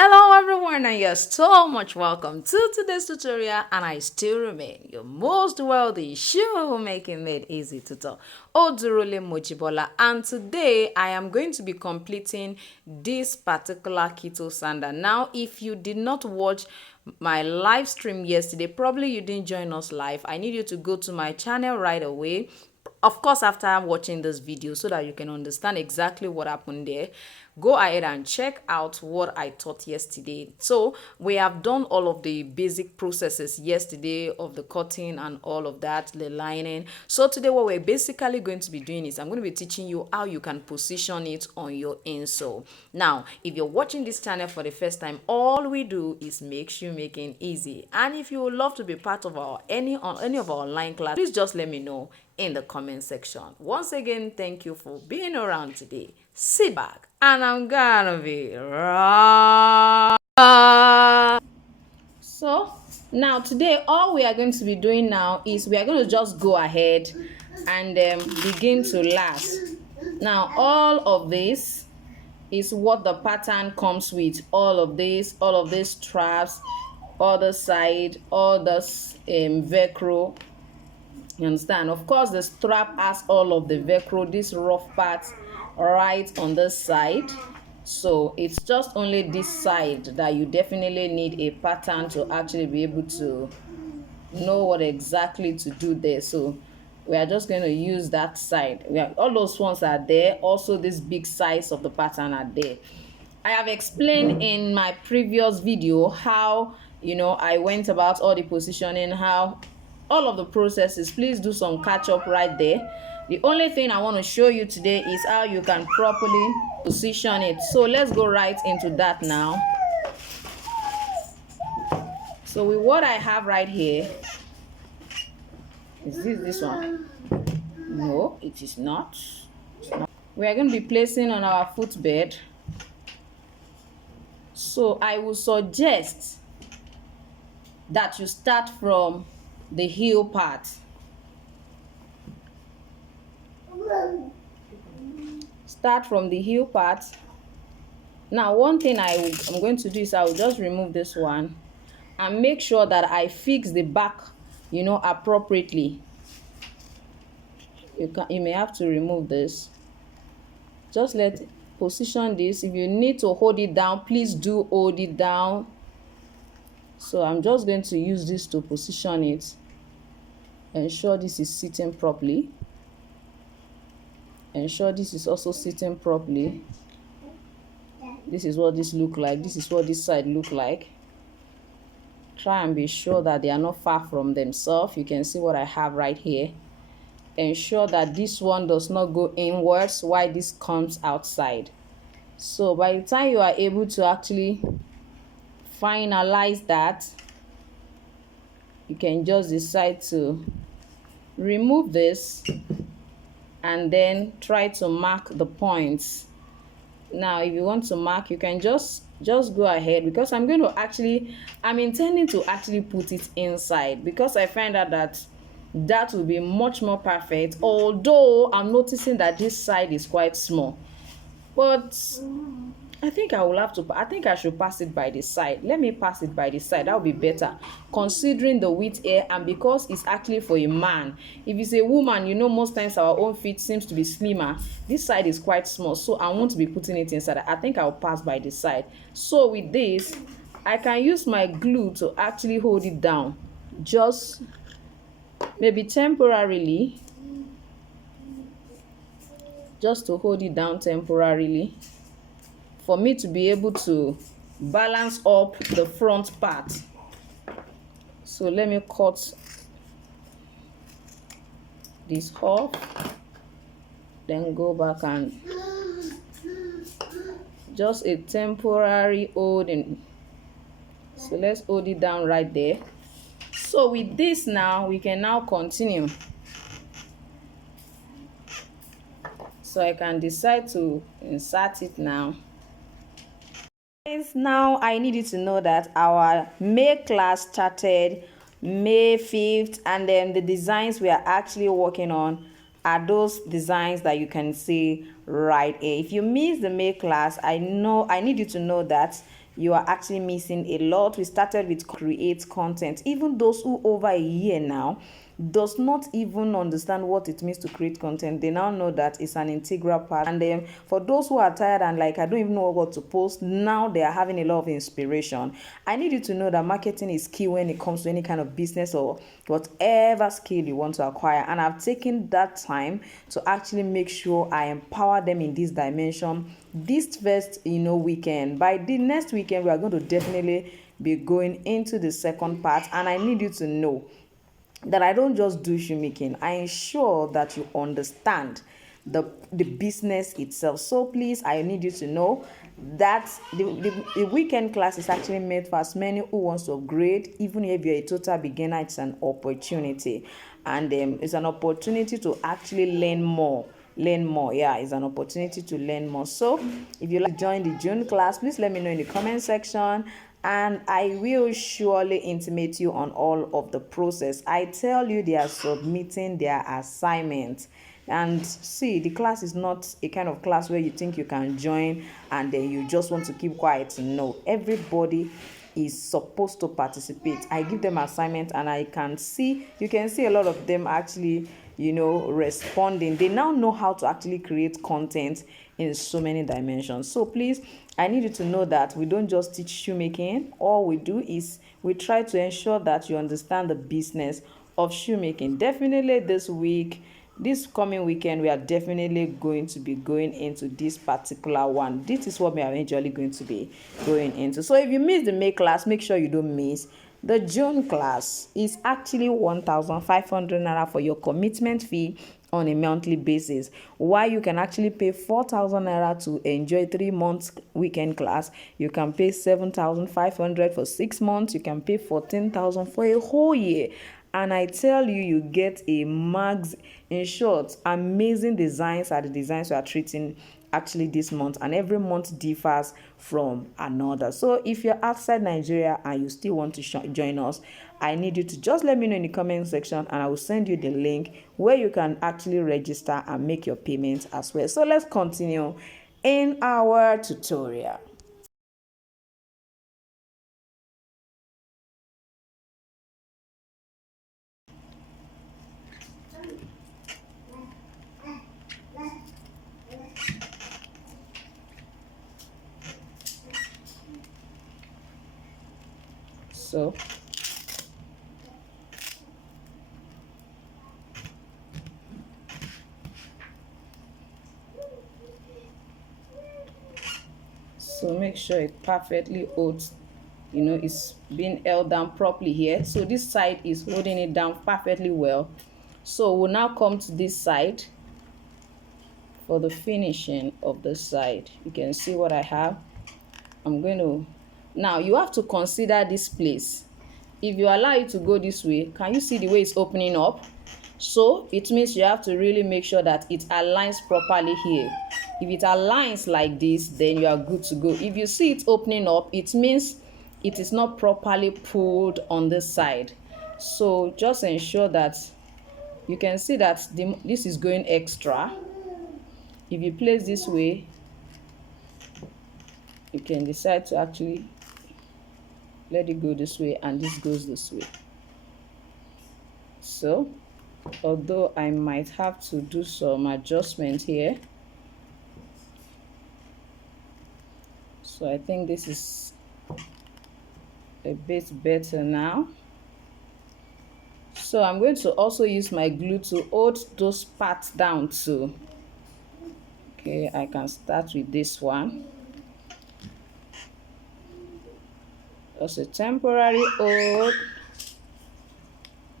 Hello everyone, and you're so much welcome to today's tutorial, and I still remain your most wealthy shoemaking made easy tutor, Odurole Mojibola, and today I am going to be completing this particular Kitto sandal. Now, if you did not watch my live stream yesterday, probably you didn't join us live, I need you to go to my channel right away, of course after watching this video, so that you can understand exactly what happened there. Go ahead and check out what I taught yesterday. So we have done all of the basic processes yesterday of the cutting and all of that, the lining. So today what we're basically going to be doing is I'm going to be teaching you how you can position it on your insole. Now, if you're watching this channel for the first time, all we do is make shoemaking easy. And if you would love to be part of our any of our online class, please just let me know in the comment section. Once again, thank you for being around today. Sit back and I'm gonna be right. So now today all we are going to be doing now is we are going to just go ahead and begin to last. Now all of this is what the pattern comes with. All of these straps, other side, all this velcro. You understand? Of course, the strap has all of the velcro, this rough part right on this side. So it's just only this side that you definitely need a pattern to actually be able to know what exactly to do there. So we are just going to use that side. All those ones are there. Also, this big size of the pattern are there. I have explained in my previous video how I went about all the positioning, how all of the processes. Please do some catch up right there. The only thing I want to show you today is how you can properly position it. So let's go right into that now. So with what I have right here, is this one? No, it is not. We are going to be placing on our footbed. So I will suggest that you start from the heel part. Start from the heel part. Now one thing I'm going to do is I will just remove this one and make sure that I fix the back appropriately. You may have to remove this. Just position this. If you need to hold it down, please do hold it down. So I'm just going to use this to position it. Ensure this is sitting properly. Ensure this is also sitting properly. This is what this look like. This is what this side look like. Try and be sure that they are not far from themselves. You can see what I have right here. Ensure that this one does not go inwards while this comes outside. So by the time you are able to actually finalize that, you can just decide to remove this and then try to mark the points. Now if you want to mark, you can just go ahead, because I'm intending to actually put it inside, because I find out that will be much more perfect, although I'm noticing that this side is quite small. But I think I should pass it by the side. Let me pass it by the side. That would be better, considering the width here, and because it's actually for a man. If it's a woman, most times our own feet seems to be slimmer. This side is quite small, so I want to be putting it inside. I think I'll pass by the side. So with this, I can use my glue to actually hold it down, just maybe temporarily, just to hold it down temporarily, for me to be able to balance up the front part. So let me cut this off, then go back and just a temporary holding. So let's hold it down right there. So with this now, we can now continue. So I can decide to insert it now. Now I need you to know that our May class started May 5th, and then the designs we are actually working on are those designs that you can see right here. If you miss the May class, I need you to know that you are actually missing a lot. We started with create content. Even those who over a year now does not even understand what it means to create content, they now know that it's an integral part. And then for those who are tired and like, I don't even know what to post, now they are having a lot of inspiration. I need you to know that marketing is key when it comes to any kind of business or whatever skill you want to acquire. And I've taken that time to actually make sure I empower them in this dimension this first weekend. By the next weekend, we are going to definitely be going into the second part. And I need you to know that I don't just do shoemaking. I ensure that you understand the business itself. So please, I need you to know that the weekend class is actually made for as many who wants to upgrade. Even if you're a total beginner, it's an opportunity. And it's an opportunity to actually learn more. Yeah, it's an opportunity to learn more. So if you like to join the June class, please let me know in the comment section, and I will surely intimate you on all of the process. I tell you, they are submitting their assignment. And see, the class is not a kind of class where you think you can join and then you just want to keep quiet. No, everybody is supposed to participate. I give them assignment, and you can see a lot of them actually responding. They now know how to actually create content in so many dimensions. So please, I need you to know that we don't just teach shoemaking. All we do is we try to ensure that you understand the business of shoemaking. Definitely this coming weekend, we are definitely going to be going into this particular one. This is what we are eventually going to be going into. So if you miss the May class, make sure you don't miss the June class. Is actually 1,500 naira for your commitment fee on a monthly basis, while you can actually pay 4,000 naira to enjoy 3 months weekend class. You can pay 7,500 for 6 months. You can pay 14,000 for a whole year. And I tell you, you get a max. In short, amazing designs are the designs we are treating actually this month, and every month differs from another. So if you're outside Nigeria and you still want to join us, I need you to just let me know in the comment section, and I will send you the link where you can actually register and make your payments as well. So let's continue in our tutorial. So make sure it perfectly holds, it's being held down properly here. So this side is holding it down perfectly well. So we'll now come to this side for the finishing of the side. You can see what I have. Now you have to consider this place. If you allow it to go this way, can you see the way it's opening up? So it means you have to really make sure that it aligns properly here. If it aligns like this, then you are good to go. If you see it opening up, it means it is not properly pulled on this side. So just ensure that you can see that this is going extra. If you place this way, you can decide to actually let it go this way, and this goes this way. So although I might have to do some adjustment here, so I think this is a bit better now. So I'm going to also use my glue to hold those parts down too. Okay, I can start with this one. Just a temporary hold.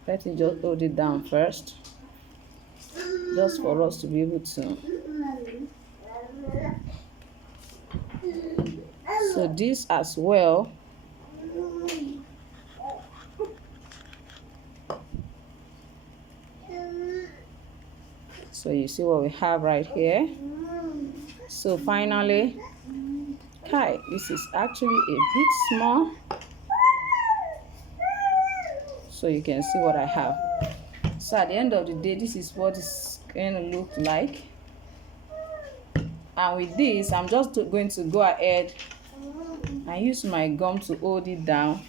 Let me just hold it down first, just for us to be able to. So this as well. So you see what we have right here. So finally, this is actually a bit small. So you can see what I have. So at the end of the day, this is what it's going to look like. And with this, I'm just going to go ahead I use my gum to hold it down,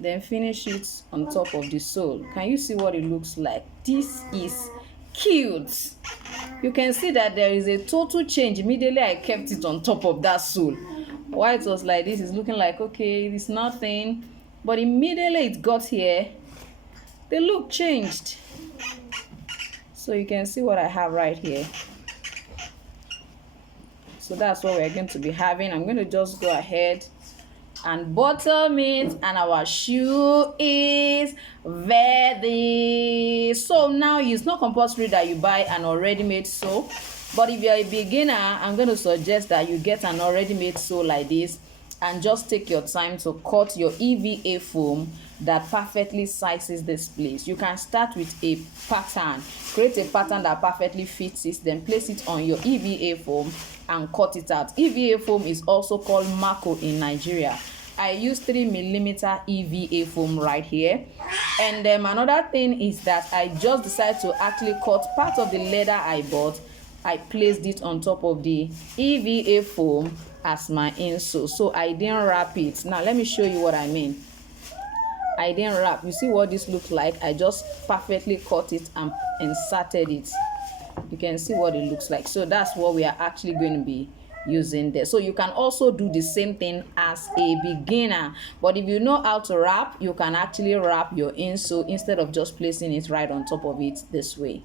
then finish it on top of the sole. Can you see what it looks like? This is cute. You can see that there is a total change immediately I kept it on top of that sole. Why it was like this is looking like okay, it's nothing, but immediately it got here, the look changed. So you can see what I have right here. So that's what we're going to be having. I'm going to just go ahead and bottom it, and our shoe is ready. So now it's not compulsory that you buy an already made sole, but if you're a beginner, I'm going to suggest that you get an already made sole like this and just take your time to cut your EVA foam that perfectly sizes this place. You can start with a pattern, create a pattern that perfectly fits it, then place it on your EVA foam and cut it out. EVA foam is also called Mako in Nigeria. I use 3mm EVA foam right here. And then another thing is that I just decided to actually cut part of the leather I bought. I placed it on top of the EVA foam as my insole, so I didn't wrap it. Now let me show you what I mean. I didn't wrap. You see what this looks like? I just perfectly cut it and inserted it. You can see what it looks like. So that's what we are actually going to be using there. So you can also do the same thing as a beginner, but if you know how to wrap, you can actually wrap your insole instead of just placing it right on top of it this way.